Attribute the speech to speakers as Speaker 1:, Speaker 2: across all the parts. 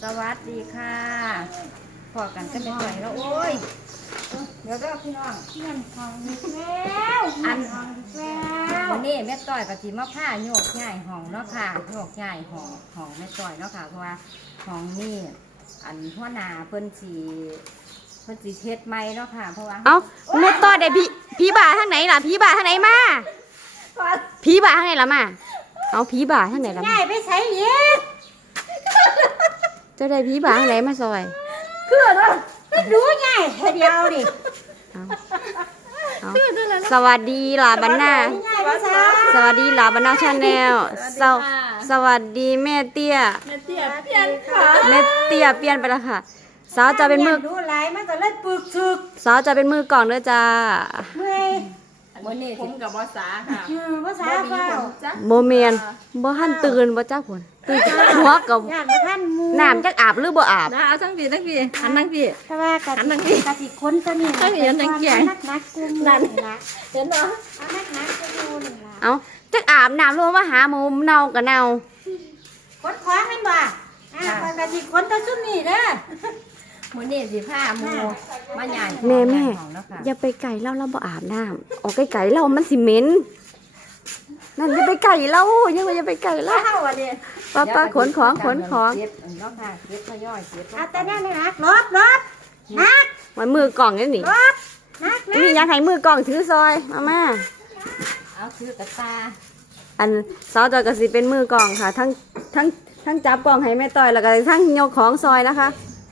Speaker 1: สวัสดีค่ะพอกันก็ไม่ต่อยแล้วโอ้ยเดี๋ยวก็พี่น้องเพื่อนของนี่แล้วอันวันนี้แม่ต่อยกับทีมาผ้าโยกใหญ่ห้องเนาะค่ะโยกใหญ่ห้องแม่ต่อยเนาะค่ะเพราะว่าห้องนี่อันหัวหน้าเพิ่นสีเฮ็ดใหม่เนาะค่ะเพราะว่า
Speaker 2: เอ้าแม่ต่อยได้ผีบ่าทางไหนล่ะผีบ่าทางไหนมาผีบ่าทางไหนล่ะมาเอาผีบ่าทางไหนล่ะ
Speaker 1: ใหญ่ไปใช้เย็ด
Speaker 2: เจ้าได้ผีบ่าทางไหนมาซอย
Speaker 1: คือเนาะไม่รู้ใหญ่เดียวดิ
Speaker 2: เอาสวัสดีล่ะบรรณาสวัสดีล่ะบรรณาชาแนลสวัสดีแม่เตี้ย
Speaker 1: เปลี่ยนค่ะ
Speaker 2: แม่เตี้ยเปลี่ยนไปแล้วค่ะสาวจะเป็นมือ
Speaker 1: ดูไหลมันก็เล่นปึกซึก
Speaker 2: สาวจะเป็นมือกล่องเด้อจ้า
Speaker 1: เมื่อย
Speaker 3: วันนี้ผมกับบอสาค่ะ
Speaker 1: ภาษาเปล่า
Speaker 2: โมเมนบ่ทันตื่นบ่จ้าผลตื่นหัวกับ
Speaker 1: ญาติท่านมู
Speaker 2: น้ำจักอาบหรือบ่อาบ
Speaker 3: นะเอาทั้งพี่หันทั้งพี่
Speaker 1: ถ้าว่ากะสิคนตัวนี้นักกุมนั่นละ
Speaker 3: เห็นเนาะ
Speaker 1: เอานักกุมนี่ละ
Speaker 2: เอาจักอาบน้ำรู้มาหาหมูเน่ากับเน่า
Speaker 1: คนคว้ามันบ่คอยกะสิคนตัวซุ่มนี่เด้อ
Speaker 3: มื้อนี้สิพาหมู่มาหยาด
Speaker 2: แม่
Speaker 3: ของเนาะค่ะ
Speaker 2: อย่าไปไก่เล่าเราบ่อาบน้ำออกไก่เล่ามันสิเหม็นนั่นอย่าไปไก่เล่ายังว่าอย่าไปไก่เล่า
Speaker 1: เท่าอันนี้
Speaker 2: ป้าขนของ
Speaker 3: เก็บเนาะค่ะเก็บทยอยเก็บ
Speaker 1: เอาแต่เนี่ยนักรถนัก
Speaker 2: มันมือกล่องนี่นี่
Speaker 1: นัก
Speaker 2: นี่อยากให้มือกล่องถือซอยมา
Speaker 3: เอาคือกระตา
Speaker 2: อันสาวจอยก็สิเป็นมือกล่องค่ะ ทั้งจับกล่องให้แม่ต้อยแล้วก็ทั้งยกของซอยนะคะ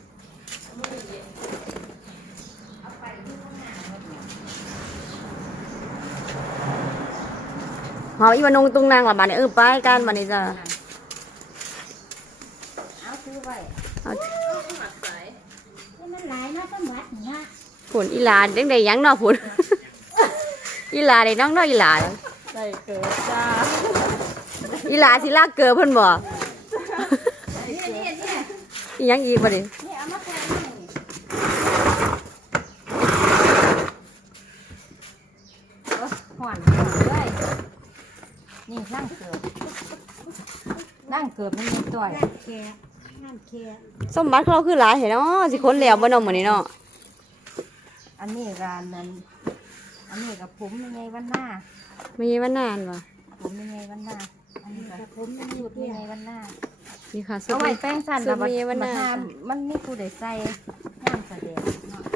Speaker 2: หอมอีวันนงตุงนางหรอบ้านนี้ไปกันบ้านนี้จ้ะ
Speaker 3: เอาคือไว้
Speaker 2: เอา
Speaker 1: มันหลายเนาะก็หมดนะ
Speaker 2: ผลอีหลาเด็กๆยังเนาะผล อีหลาได้น้องเนาะอีหลา
Speaker 3: ได้เกิดจ้า
Speaker 2: อีหลาสิลากเกลือเพิ่นบ่
Speaker 1: นี่
Speaker 2: อีหยังอีกบ่ดิ
Speaker 1: นี่เอามาแทนนี่
Speaker 3: ห่อนเลยนี่นั่งเกิดมันมีต่อย
Speaker 1: นั่นแค่
Speaker 2: สมบัติของเราคือหลายเห็นเนาะสิคนแล้วบ่เนาะมื้อนี้เนาะ
Speaker 3: อันนี้ร้านนั้นอันนี้กับผมยังไงวันหน้า
Speaker 2: มีวันนานบ่
Speaker 3: ผมยังไงวันหน้าอันนี้กับผมยังอยู่ยังไงวันหน้า
Speaker 2: นี่ค่ะสุด
Speaker 3: เอาไว้แป้งสั่น
Speaker 2: สุดมีวันหน้า
Speaker 3: มันมีผู้ใดใส่งามแสดงเนาะ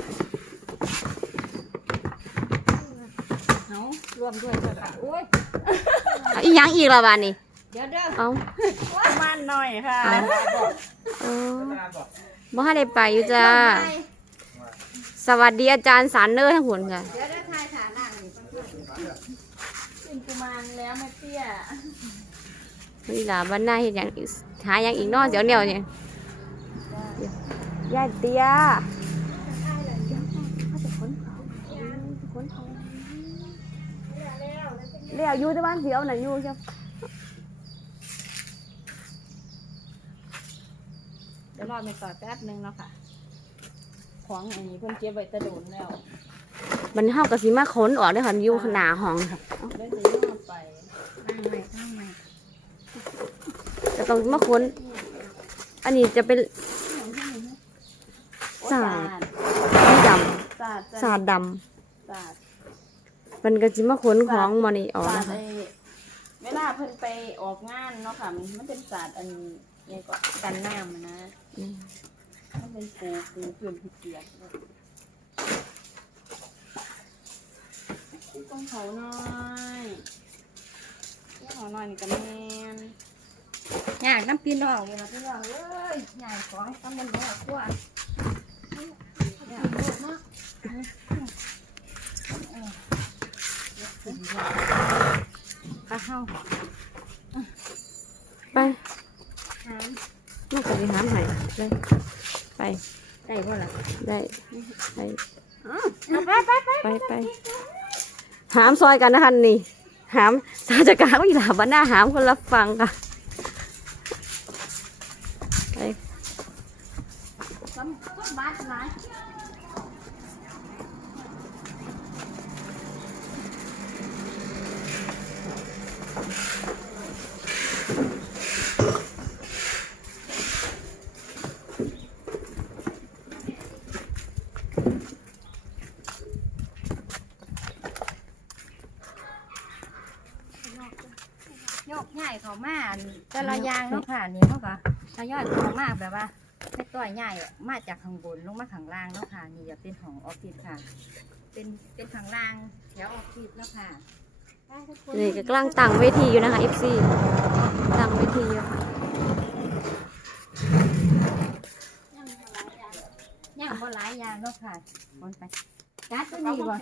Speaker 3: เอารวมด้วยเถอะค่ะโอ้ย
Speaker 2: เอาอีหยังอีกล่ะบาดนี้
Speaker 3: เดี๋ยวเด้อ
Speaker 2: เอ้า
Speaker 3: มันหน่อยค่ะ
Speaker 2: เออบ่ทันได้ไปอยู่จ้าสวัสดีอาจารย์สารเนอร์ทั้งหมดค่ะ
Speaker 3: เดี๋ยวเด้อทายฐานั่งนี่เป็นกุมารแล้วแม่เตี้ย
Speaker 2: นี่ล่ะวันหน้าเฮ็ดหยังอีกหาหยังอีกเนาะเดี๋ยวเนี่ยยายเตี้ยเลี้ยวอยู่ที่บ้านเสียวน่ะอยู่จ้ะ
Speaker 3: เดี๋ยวรอไปต่อแป๊บนึงเนาะค่ะของอันนี้เพิ่นเก็บไว้แตะโดนแล้ว
Speaker 2: มันเฮาก็สิมาขนออกเด้อค่ะมันอยู่หน้าห้องค่ะ
Speaker 3: เดี๋ยวจะย่อไป
Speaker 1: นั่งใหม่
Speaker 2: จะต้องมาขนอันนี้จะเป็นสาดสีดำ
Speaker 3: ศาสตร์
Speaker 2: สาดด
Speaker 3: ศาสตร์
Speaker 2: ำมันก็สิมาขนของหมอนี่ออก
Speaker 3: ศาส
Speaker 2: นะ
Speaker 3: ตร์
Speaker 2: คะ
Speaker 3: เวลาเพิ่นไปออกงานเนาะค่ะมันเป็นศาสตร์อันนี้ก็กันน้ำอะนะ มันเป็นปูพื้นที่เปียกต้องเขาหน่อยต้องเขาหน่อยนี่ก็แมนอยากน้ำปีนอกเลยนะพี่น้องเอ้ยใหญ่ของต้องมันร้อนกว่าก็เข้า
Speaker 2: ไปน่าจะไปหามให้ได้ไป
Speaker 3: ได้บ่ล่ะ
Speaker 2: ได้ไป
Speaker 1: ไป
Speaker 2: หามซอยกันนะคะนี่หามสาจกลางอีหลาบ้านหน้าหามคนละฟังค่ะไป
Speaker 3: ต้นบาสไหน
Speaker 1: นแต่ละอย่างเนาะค่ะนี่เขาก็ทยอยออกมาแบบว่าแม่ต้อยใหญ่มาจากข้างบนลงมาข้างล่างเนาะค่ะนี่จะเป็นของออฟฟิศค่ะ เป็นข้างล่างแถวออฟฟิศเนาะค่ะ
Speaker 2: นี่ก็กำลังตั้งเวทีอยู่นะคะ FC ตั้งเวทีอยู่ค่ะ
Speaker 1: ย่างบ่หลายอย่างเนาะค่ะคนไปการ์ดตัวนี้บ่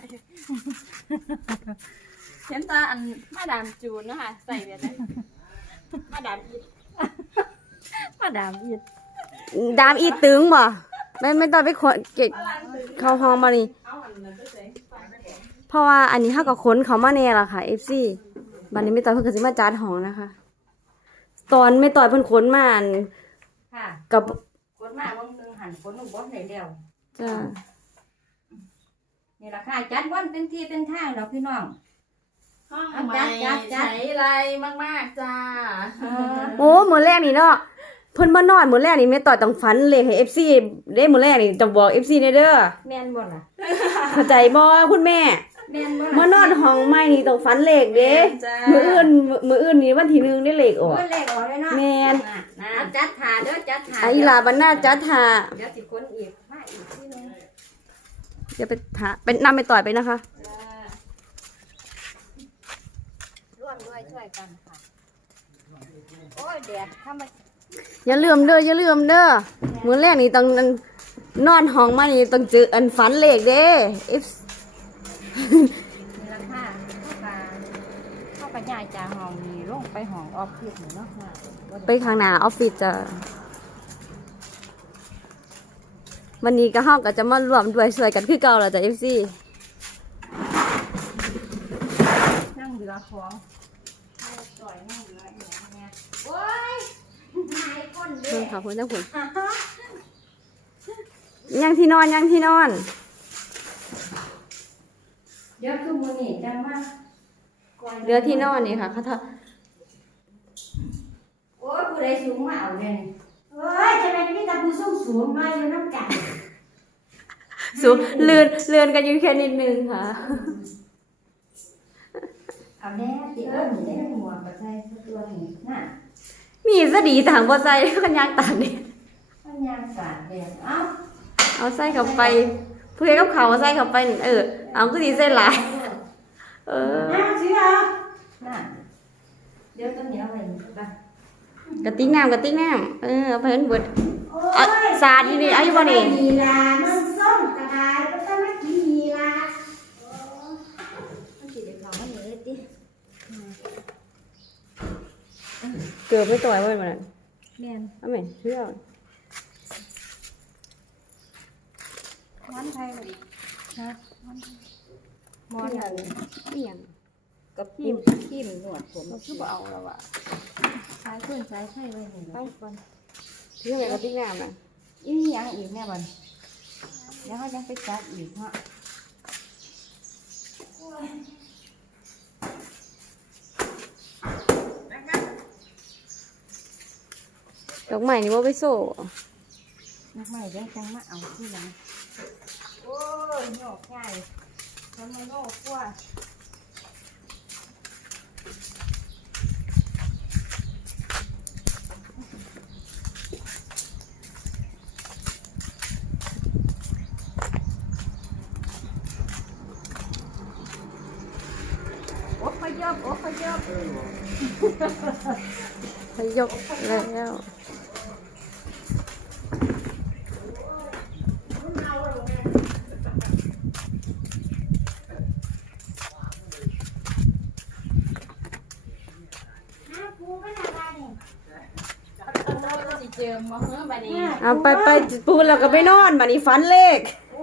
Speaker 3: เห็นตาอันมาดามจูนเนาะค่ะใส่แบบนี้มาดามอี
Speaker 1: มาดามอีด
Speaker 2: ดามอีตึงบ่ไม่ต้องไปขนเก็บเข้าห้องมานี่
Speaker 3: เอาอันนั้นไปใส่ฟังแก
Speaker 2: เพราะว่าอันนี้เฮาก็ขนเขามาแน่ล่ะค่ะ FC บัดนี้ไม่ต่อยเพิ่นก็สิมาจัดห้องนะคะ ตอนไม่ต่อยเพิ่นขนมาอัน
Speaker 1: ค่ะ
Speaker 2: กับ
Speaker 1: คนมาวันหนึงหันคนหนึ่งบ่ได้แล้ว
Speaker 2: จ้า
Speaker 1: นี่ล่ะค่ะจัดวันเป็นที่เป็นทางดอกพี่น้อง
Speaker 3: ห้อง
Speaker 1: เอา
Speaker 3: ใหม่
Speaker 1: จัด
Speaker 3: ใช้ไรมากๆจ้า
Speaker 2: โอ้มื้อแรกนี่เนาะเพิ่นมานอนมื้อแรกนี่แม่ต่อยต้องฝันเลขให้ FC เด้มื้อแรกนี่ต้องบอก FC เด้อ
Speaker 1: แม่นบ่ล่ะ
Speaker 2: เข้าใจบ่คุณแม่
Speaker 1: แม่นบ่
Speaker 2: มานอนห้องใหม่นี่ต้องฝันเลขเด้
Speaker 3: จ้า
Speaker 2: มื้ออื่นนี่วันที่1ได้เลขออก
Speaker 1: เพิ่นเลขออกเลยเนาะ
Speaker 2: แม่น
Speaker 1: นะจัดถาเด้อจัดถา
Speaker 2: ไอ้หลาบันหน้าจัดหา
Speaker 1: เดี๋ยวสิคนอีกมาอีกที่นึง
Speaker 2: เดี๋ยวไปหาเป็นนำไปต่อยไปนะคะ
Speaker 1: ร่วมด้วยช่วยกันค่ะ โอ้ยแดดถ้ามา
Speaker 2: อย่าลืมเด้อมื้อแรกนี่ต้องนอนห้องมานี่ต้องเจออันฝันเลขเด้
Speaker 1: มีราคาเข้าไปย้ายจากห้องนี้ลงไปห้องออฟฟิศนี่เนาะค่ะ
Speaker 2: ไปข้างหน้าออฟฟิศจ้ะวันนี้ก็เฮาก็จะมารวมด้วยช่วยกันคือเก่าแล้วจ้ะ FC
Speaker 1: นั่งเรือของจ่อยนั่งเรืออย่างเงี้ยโอ้ยนายคนเด้
Speaker 2: เพิ่นค่ะเพิ่นจังพุ่นยังที่นอน
Speaker 1: เดี๋ยวคือมือนี่จังมา
Speaker 2: เรือที่นอนนี่ค่ะเขา
Speaker 1: โอ้ยผู้ใดสูงมาเอาเนี่ย
Speaker 4: เอ้ยจะเป็นมิตรผู้สูงสูงมาอยู่น้ำกัน
Speaker 2: สูงเลื่อนกันอยู่แค่นิดนึงค่ะ
Speaker 1: เอาแน่ติเอิ้นได้หมวกมาใส่ตัวนี้น่ะ
Speaker 2: มีซะดีต่างบ่ใส่กันยางตากนี่
Speaker 1: มันยางสาดแดดเอ้า
Speaker 2: เอาใส่เข้าไปเพื่อกับเขาวใส่เข้าไปเอาก็สิใส่หลายเออ
Speaker 4: น้าซื้อเอา
Speaker 1: น่ะเดี๋ยวตัวนี้เอาไว้นี่ไป
Speaker 2: กระติกน้ำเอาไปเพิ่นเบิด
Speaker 4: โอ้
Speaker 2: อ่ะสาดอยู่นี่เอาอยู่บ่นี่
Speaker 4: มีลามันส้มกระดาษก็ต้องมากินมีลา
Speaker 1: มันสิได้เข้ามานี่เลยติ
Speaker 2: เกือบไม่ต่อยเว้ยมันนั่น
Speaker 1: แม่น
Speaker 2: เอาแม่เชื่อ
Speaker 1: วันไทยเลยนะวันไทยหมอนอัน
Speaker 2: อีหยัง
Speaker 1: กับพิมหนวดผม
Speaker 2: มันคือบ่เอาแล้วอ่ะ
Speaker 1: สายขึ้นสายไทยไว้นี่
Speaker 2: ไป
Speaker 1: ล่ะ
Speaker 2: ก่อนถือแม่กระติกน้ำน่ะ
Speaker 1: อีหยังอีกแน่บัดเดี๋ยวเขายังไปจัดอีกเนาะ
Speaker 2: ดอกไม้นี่บ่ไปโซ่
Speaker 1: นักใหม่เดี๋ยวจังมาเอาที่หลังโอ้ยโยกใหญ่ทำไมโยกกว่า โอ้พยบโอ้พยบ
Speaker 2: ไปยกแล้ว
Speaker 4: น้าปูไม่ทำอะไรเนี่ย
Speaker 3: เราสิเจิมมาเมื่อบัดนี้
Speaker 2: เอาไปปูนแล้วก็ไปนอนบัดนี้ฝันเลข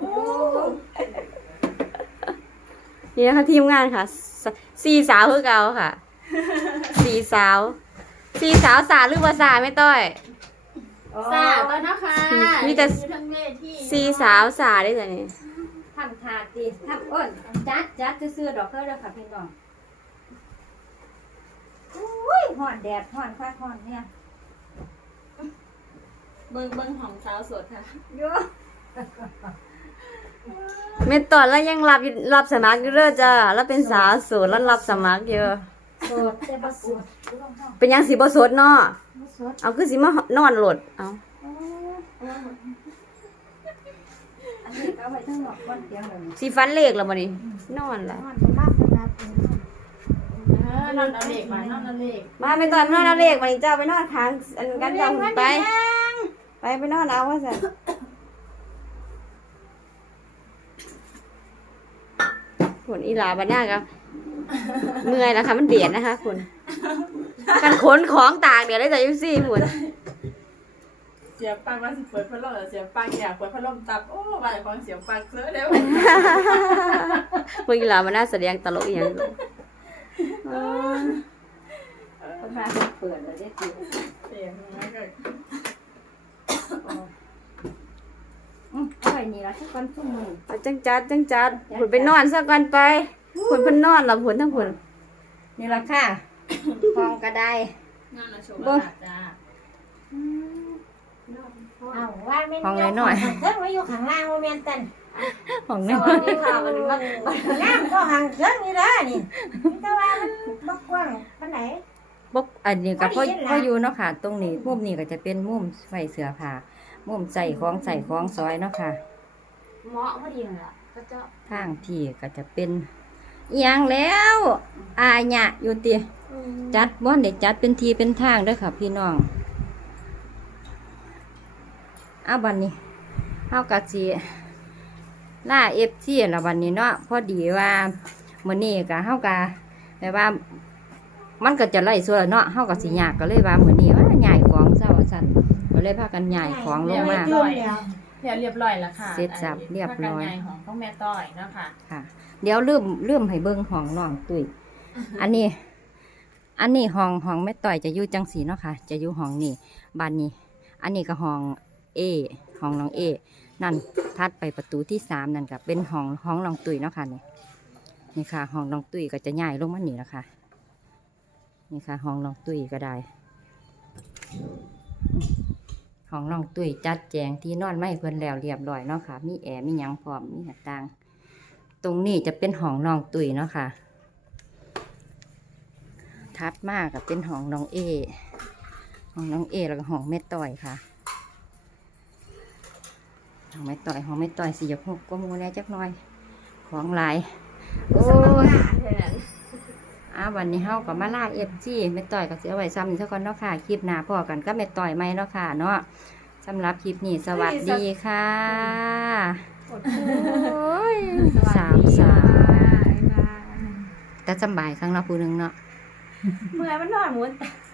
Speaker 2: นี่นะคะทีมงานค่ะสี่สาวคือเก่าค่ะสี่สาวสาหรือว่าสาไม่ต้อย
Speaker 3: สาบแล้วนะคะ
Speaker 2: มีแต่
Speaker 3: อยู่ทั้งเวที
Speaker 2: สี่สาวสาได้เลยนี่
Speaker 1: ทำทาตีทำอ้นจัดซื้อดอกเท่าเด้อค่ะพี่น้องอุ้ยห่อนแดดห่อนฟ้าห่อนเนี่ย
Speaker 3: เบิ่งของสาวสดค่ะ
Speaker 1: เยอะ
Speaker 2: เมตตอนแล้วยังรับสมัครอยู่เด้อจ้าแล้วเป็นสาวโสดแล้วรับสมัครอยู่
Speaker 1: โส
Speaker 4: สดแต่บ่สด
Speaker 2: เป็นหยังสิบ่สดเนาะ
Speaker 4: บ่สด
Speaker 2: เอาคือสิมานอนโหลดเอา
Speaker 1: อันนี้ก็เอาไว้ทั้งหมดบนเตียงเลย
Speaker 2: สิฟันเลขแล้วบ่นี่นอนละ
Speaker 4: นอนบ่รับเวลาเป็น
Speaker 3: นอนเอาเลขมานอนเอาเลข
Speaker 2: มาไปตอนนอนเอาเลขมานี่เจ้าไปนอนค้างอันกันเจ้าไปไปนอนเอาว่าซั่นผลอีหลาบัดหน้าครับเมื่อยแล้วค่ะมันเดียดนะคะคุณการขนของต่างเดี๋ยวได้จากยูซี่คุณ
Speaker 3: เสียบปลั๊กว่าสิเปิดพัดลมเสียบปลั๊กอยากเปิดพัดลมตับโอ้บ่ายของเสียบปลั๊กเสือเด้อ
Speaker 2: เมื่อกี้เรามาน่าแสดงตลกอีกอย่างหนึ่ง
Speaker 1: คนมาเปิดเลยได้ตี
Speaker 3: เสียงมันก็
Speaker 1: เอาไว้นี่ละทุกคนชุ่มมือ
Speaker 2: เอาจังจัดผุนไปนอนซะก่อนไปผุนเพิ่นนอนหลับผุนทั้งผุน
Speaker 1: นี่ละค่ะฟองกระได
Speaker 3: งานโชว์บาจ้า
Speaker 4: เอาว่าแม่น
Speaker 1: ห้องน้อย
Speaker 4: เพิ่นมาอยู่ข้างล่างบ่แม่นตัน
Speaker 1: ๆห้อง
Speaker 2: ส
Speaker 1: น้อ
Speaker 2: วัส
Speaker 1: ย
Speaker 2: ดีค่ะวันนี้มา
Speaker 4: น้ำก็ห่างเทิงนี่เด้อนี่แต่ว่ามันบ่กว้างปานไหน
Speaker 1: ๆปุ๊บอันนี้ก็
Speaker 4: พอดีนะ
Speaker 1: พออยู่เนาะค่ะ ตรงนี้มุมนี้ก็จะเป็นมุมไว้เสื้อผ้ามุมใส่ของซอยเนาะค่ะ
Speaker 2: เหมาะพอดีเลยอ่ะก็จะ
Speaker 1: ทางที่ก็จะเป็นอหย่างแล้วอาญะอยู่ติจัดบ่อนเด็กจัดเป็นทีเป็นทางเด้วยค่ะ พี่น้องเอาบันนี้เฮากะสิล่าFCแล้วบันนี้เนาะพอดีว่ามื้อนี้ก็เฮากะแต่ว่ามันก็จะไล่ส่วนเนาะเฮาก็สิยากก็เลยว่ามื้อนี้ว่าย้ายของเซาซั่นก็เลยพากันย้ายของลงมา
Speaker 4: เริ่มแล้ว
Speaker 3: เรียบร้อยแล้วค่ะ
Speaker 1: เสร็จสับเรียบร้อย
Speaker 3: ภาคการงานของพ่อแม่ต้อยเนาะค่ะ
Speaker 1: ค่ะ เดี๋ยวลืมให้เบิ่งห้องน้องตุ้ยอันนี้ห้องแม่ต่อยจะอยู่จังสีเนาะค่ะ จะอยู่ห้องนี้บ้านนี้ อันนี้ก็ห้องเอห้องน้องเอนั่นทัดไปประตูที่3นั่นก็เป็นห้องน้องตุ้ยเนาะค่ะนี่ค่ะห้องน้องตุ้ยก็จะย้ายลงมานี่แล้วค่ะนี่ค่ะห้องน้องตุ้ยก็ได้ห้องน้องตุ้ยจัดแจงที่นอนไม่เพิ่นแล้วเรียบร้อยเนาะค่ะมีแอร์มีหยังพร้อมมีหน้าต่าง ตรงนี้จะเป็นห้องน้องตุ้ยเนาะค่ะทัดมากกับเป็นห้องน้องเอห้องน้องเอแล้วก็ห้องแม่ต่อยค่ะห้องแม่ต่อยสิอยากหกก็มูแน่จักหน่อยของหลายโอ้ยวันนี้เฮากับมาล่าFGแม่ต่อยก็เสียไว้ซ้ำนี่ซะก่อนเนาะค่ะคลิปหน้าพอกันก็แม่ต่อยไหมเนาะค่ะเนาะสำหรับคลิปนี้สวัสดีค่ะโอ้ยสามแต่สำบายครั้งเนาะผู้หนึงเนาะ
Speaker 2: เมื่อยมันนอนหมุน